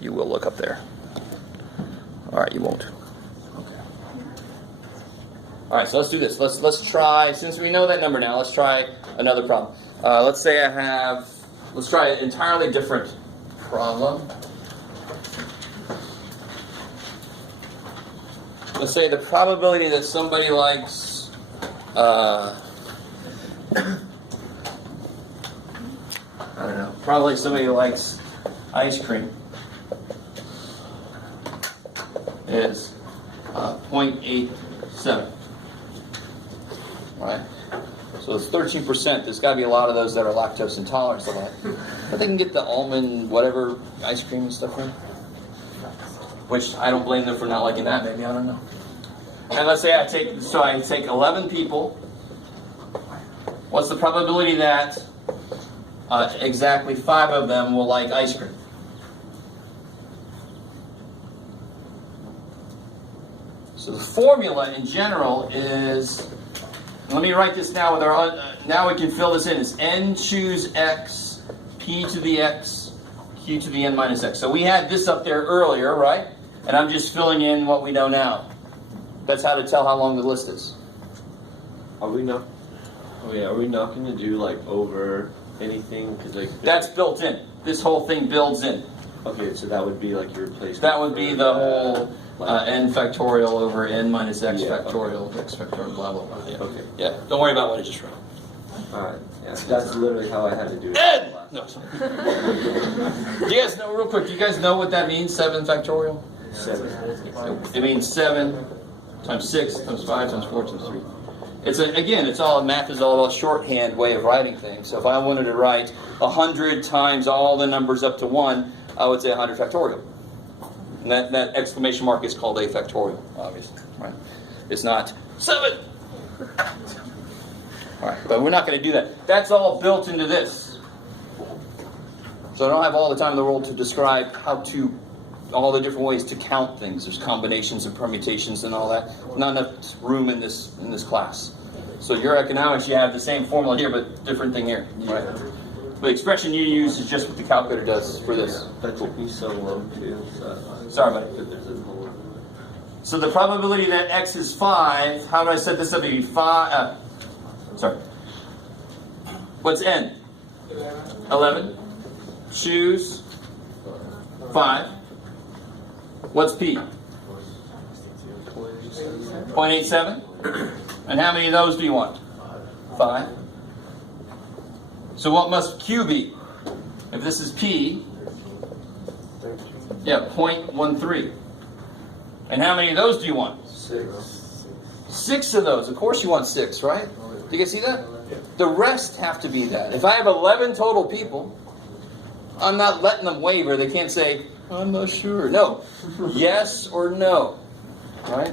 You will look up there. All right, you won't. Okay. All right, so let's do this. Let's try, since we know that number now, let's try another problem. Let's say let's try an entirely different problem. Let's say the probability that somebody likes I don't know, probably somebody likes ice cream is 0.87. Right? So it's 13%. There's got to be a lot of those that are lactose intolerant to that. But they can get the almond, whatever, ice cream and stuff in. Which I don't blame them for not liking that, maybe, I don't know. And let's say I take 11 people. What's the probability that exactly 5 of them will like ice cream? So the formula in general is, let me write this now with our, now we can fill this in, is n choose x, p to the x, q to the n minus x. So we had this up there earlier, right? And I'm just filling in what we know now. That's how to tell how long the list is. Are we not going to do like over anything? Cause like that's built in. This whole thing builds in. Okay, so that would be like your replacement. That would be the whole n factorial over n minus x factorial, x factorial, blah, blah, blah. Yeah. Okay. Yeah, don't worry about what I just wrote. Alright, yeah, that's literally how I had to do it. N! No, sorry. Do you guys know, real quick, do you guys know what that means, 7 factorial? 7. It means 7 times 6 times 5 times 4 times 3. Math is all about shorthand way of writing things. So if I wanted to write 100 times all the numbers up to 1, I would say 100 factorial. And that exclamation mark is called a factorial, obviously, right? It's not 7. All right, but we're not going to do that. That's all built into this. So I don't have all the time in the world to describe all the different ways to count things. There's combinations and permutations and all that. Not enough room in this class. So your economics, you have the same formula here, but different thing here, right? The expression you use is just what the calculator does for this. That took me so long too. Sorry, buddy. So the probability that x is 5, how do I set this up to be 5? What's n? 11. Choose 5. What's p? 0.87. And how many of those do you want? 5. So what must q be? If this is p, 0.13. And how many of those do you want? 6. 6 of those. Of course you want 6, right? Do you guys see that? The rest have to be that. If I have 11 total people, I'm not letting them waver. They can't say, I'm not sure. No. Yes or no. Right?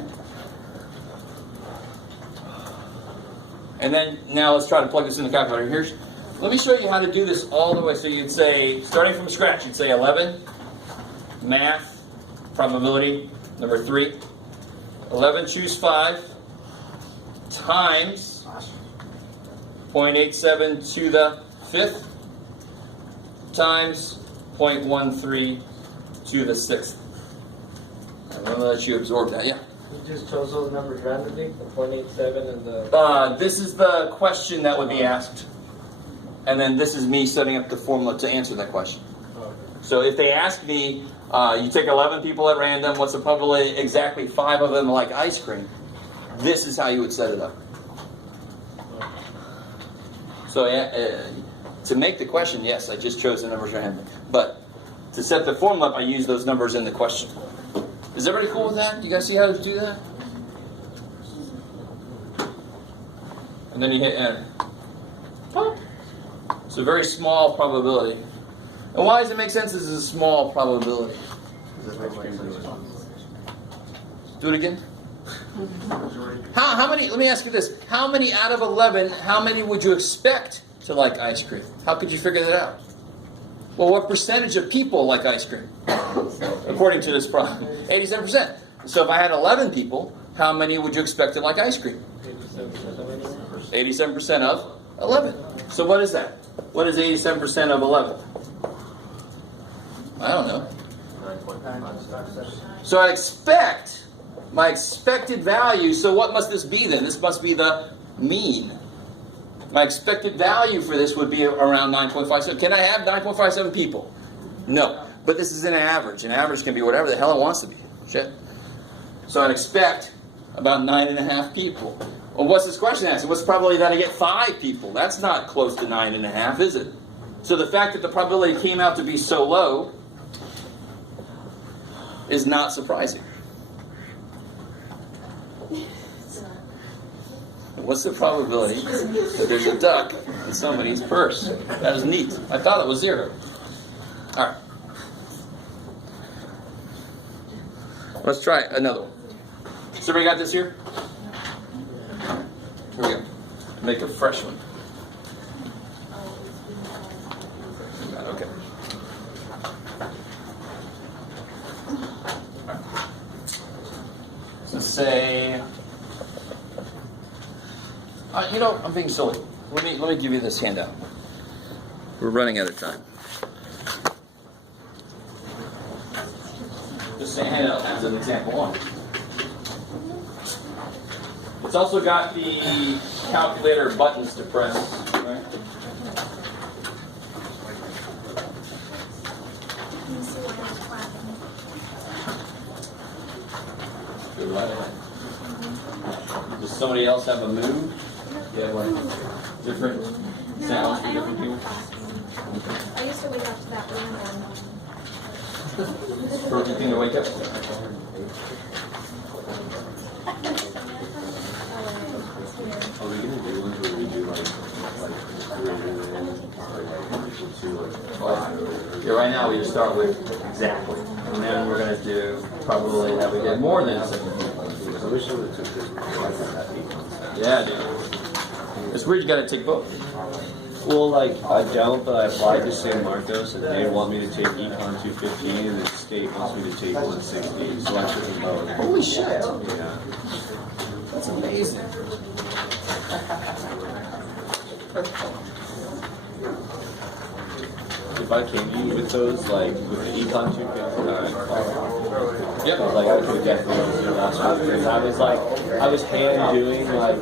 And then, now let's try to plug this in the calculator. Let me show you how to do this all the way. So you'd say, starting from scratch, you'd say 11, math, probability, number 3. 11 choose 5 times 0.87 to the 5th times 0.13 to the 6th. I'm going to let you absorb that, yeah. You just chose those numbers randomly, the 0.87 and the... This is the question that would be asked. And then this is me setting up the formula to answer that question. So if they ask me, you take 11 people at random, what's the probability exactly 5 of them like ice cream? This is how you would set it up. So to make the question, yes, I just chose the numbers randomly. But to set the formula up, I use those numbers in the question. Is everybody cool with that? Do you guys see how to do that? And then you hit enter. It's a very small probability. And why does it make sense this is a small probability? Do it again. How many, let me ask you this. How many out of 11, how many would you expect to like ice cream? How could you figure that out? Well, what percentage of people like ice cream? According to this problem, 87%. So if I had 11 people, how many would you expect to like ice cream? 87% of 11. So what is that? What is 87% of 11? I don't know. So I'd expect my expected value. So what must this be then? This must be the mean. My expected value for this would be around 9.57. Can I have 9.57 people? No. But this is an average. An average can be whatever the hell it wants to be. Shit. So I'd expect about 9.5 people. Well, what's this question asking? What's the probability that I get 5 people? That's not close to 9.5, is it? So the fact that the probability came out to be so low is not surprising. What's the probability that there's a duck in somebody's purse? That is neat. I thought it was 0. All right. Let's try another one. So everybody got this here? Here we go. Make a fresh one. Okay. Let's say, you know, I'm being silly. Let me give you this handout. We're running out of time. This handout has an example on it. It's also got the calculator buttons to press. Right? Go right ahead. Does somebody else have a move? Yeah, like different sounds for different people? I used to wake up to that room Perfect thing to wake up. Are we gonna do ones where we do like Yeah, right now we just start with exactly. And then we're going to do probability that we get more than 7 people. I wish I would have took this one. Yeah, dude. It's weird you got to take both. Well, like, I don't, but I applied to San Marcos, and they want me to take Econ 215, and the state wants me to take 160, so I took them both. Holy shit. Yeah. That's amazing. If I came to you with those, like, with the Econ 215, Yep. like, I could definitely do the last one, because I was hand doing, like,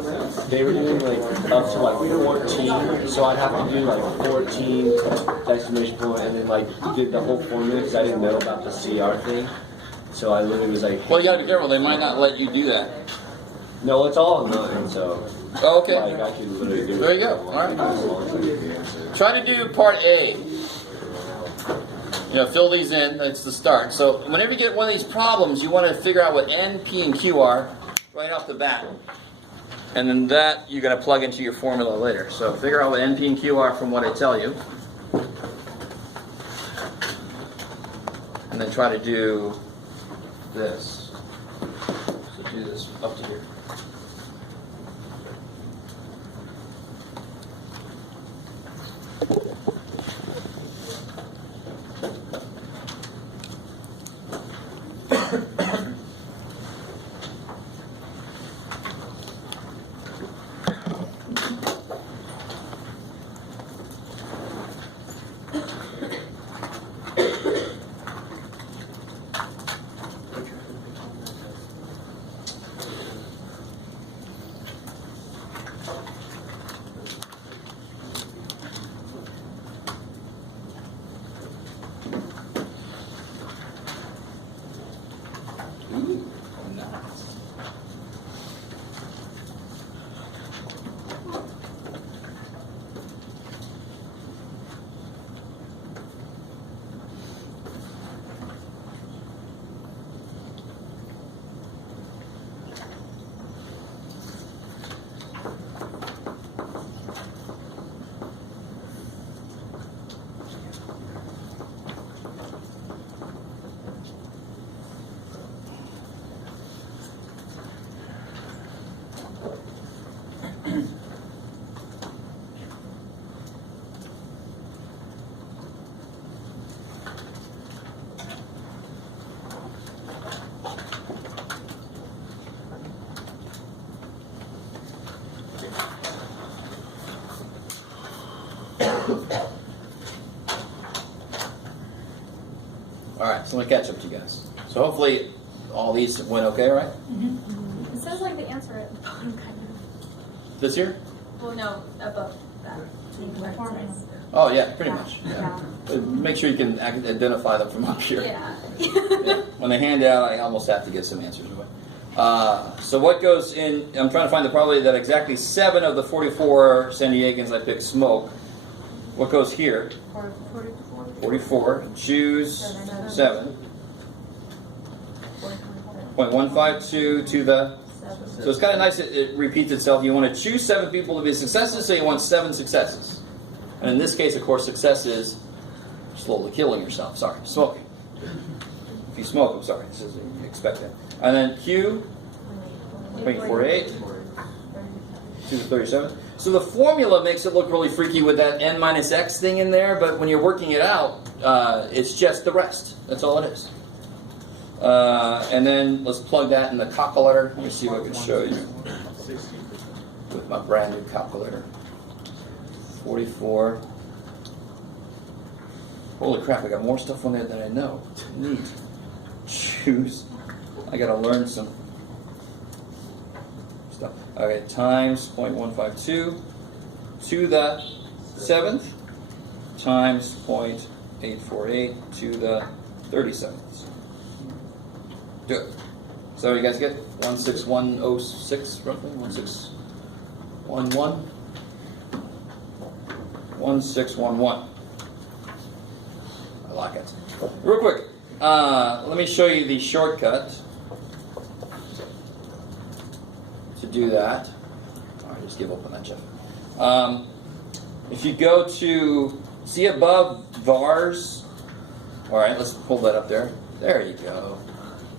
they were doing, like, up to, like, 14, so I'd have to do, like, 14 exclamation point, and then, like, did the whole formula, because I didn't know about the CR thing, so I literally was like, Well, you got to be careful. They might not let you do that. no, it's all online, so, Oh, okay. like, I could literally do it. There you go. All right. Try to do part A. You know, fill these in. That's the start. So whenever you get one of these problems, you want to figure out what N, P, and Q are right off the bat. And then that you're going to plug into your formula later. So figure out what N, P, and Q are from what I tell you. And then try to do this. So do this up to here. Ooh, nice. All right, so I'm gonna catch up to you guys. So hopefully all these went okay, right? It sounds like the answer at the bottom, kind of. This year? Well, no, above that. Oh yeah, pretty much. Yeah. But make sure you can identify them from up here. Yeah. Yeah. When they hand out, I almost have to get some answers away. So what goes in? I'm trying to find the probability that exactly 7 of the 44 San Diegans I picked smoke. What goes here? 44. Choose 7. 0.152 to the. So it's kind of nice it repeats itself. You want to choose 7 people to be successes, so you want 7 successes. And in this case, of course, success is slowly killing yourself. Sorry, smoking. If you smoke, I'm sorry. This is you expect that. And then Q, 0.48 to the 37. So the formula makes it look really freaky with that n minus x thing in there, but when you're working it out, it's just the rest. That's all it is. And then let's plug that in the calculator. Let me see if I can show you with my brand new calculator. 44. Holy crap, I got more stuff on there than I know. Neat. Choose. I gotta learn some stuff. Okay, times 0.152 to the 7th times 0.848 to the 37th. Do it. So what you guys get? 16106 roughly? 1611? 1611. I like it. Real quick, let me show you the shortcut to do that. All right, just give up on that, Jeff. If you go to, see above VARs, all right, let's pull that up there. There you go.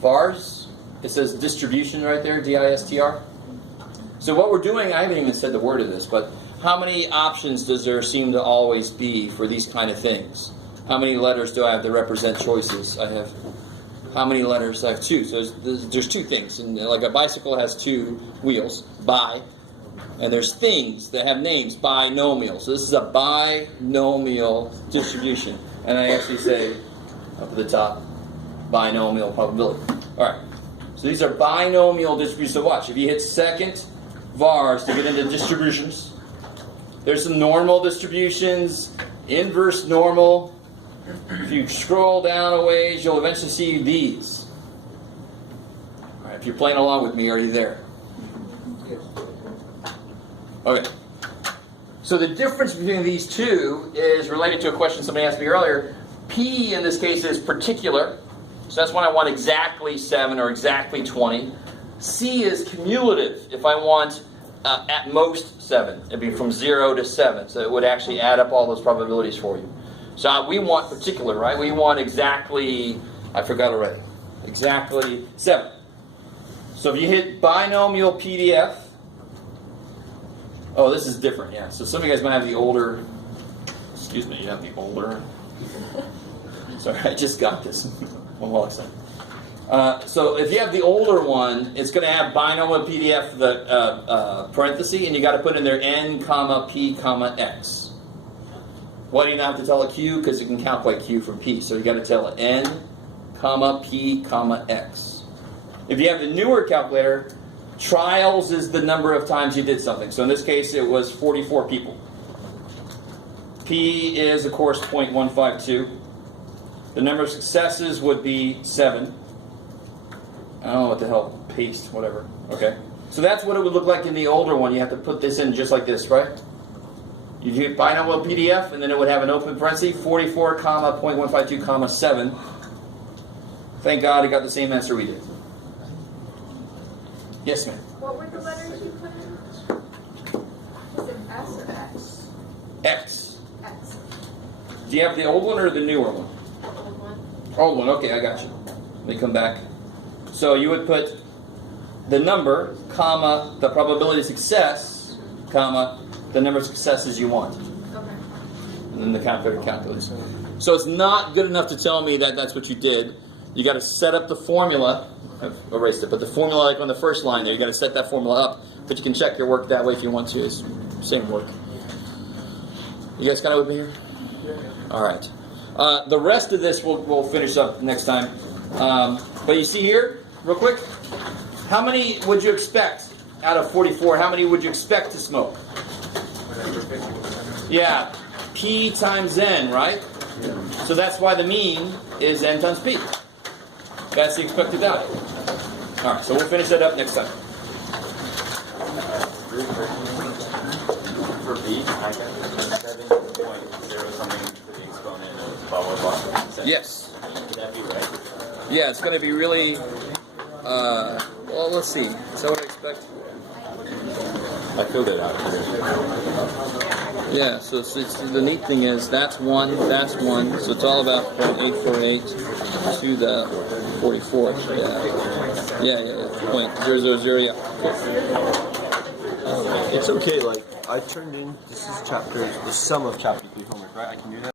VARs, it says distribution right there, D-I-S-T-R. So what we're doing, I haven't even said the word of this, but how many options does there seem to always be for these kind of things? How many letters do I have to represent choices? I have, how many letters? I have 2. So there's 2 things. And like a bicycle has 2 wheels, bi. And there's things that have names, binomial. So this is a binomial distribution. And I actually say, up at the top, binomial probability. All right. So these are binomial distributions. So watch. If you hit second VARs to get into distributions, there's some normal distributions, inverse normal. If you scroll down a ways, you'll eventually see these. All right, if you're playing along with me, are you there? Okay. So the difference between these two is related to a question somebody asked me earlier. P in this case is particular. So that's when I want exactly 7 or exactly 20. C is cumulative. If I want at most 7. It'd be from 0 to 7. So it would actually add up all those probabilities for you. So we want particular, right? We want exactly, I forgot already, exactly 7. So if you hit binomial PDF, oh, this is different, yeah. So some of you guys might have the older, excuse me, you have the older. Sorry, I just got this. One second. So if you have the older one, it's going to have binomial PDF, the parenthesis, and you got to put in there n, comma, p, comma, x. Why do you not have to tell it q? Because it can calculate q from p. So you got to tell it n, comma, p, comma, x. If you have the newer calculator, trials is the number of times you did something. So in this case, it was 44 people. P is, of course, 0.152. The number of successes would be 7. I don't know what the hell, paste, whatever. Okay. So that's what it would look like in the older one. You have to put this in just like this, right? You hit binomial PDF, and then it would have an open parenthesis, 44, comma, 0.152, comma, 7. Thank God it got the same answer we did. Yes, ma'am? What were the letters you put in? Is it S or X? X. X. Do you have the old one or the newer one? Old one. Old one, okay, I got you. Let me come back. So you would put the number, comma, the probability of success, comma, the number of successes you want. Okay. And then the calculator calculates. So it's not good enough to tell me that that's what you did. You got to set up the formula. I've erased it, but the formula, like on the first line there, you got to set that formula up. But you can check your work that way if you want to. It's same work. You guys kind of with me here? All right. The rest of this we'll finish up next time. But you see here, real quick, how many would you expect out of 44? How many would you expect to smoke? Yeah, P times N, right? So that's why the mean is N times P. That's the expected value. All right, so we'll finish that up next time. For B, I got 7.0 something for the exponent of blah blah blah. Yes. Would that be right? Yeah, it's going to be really. Well, let's see. Is that what I expect? I filled it out. Yeah. So it's the neat thing is that's one. So it's all about 0.848 to the 44th. Yeah. 0.000. Yeah. It's okay, like, I turned in, this is the sum of chapter 3 homework, right? I can do that.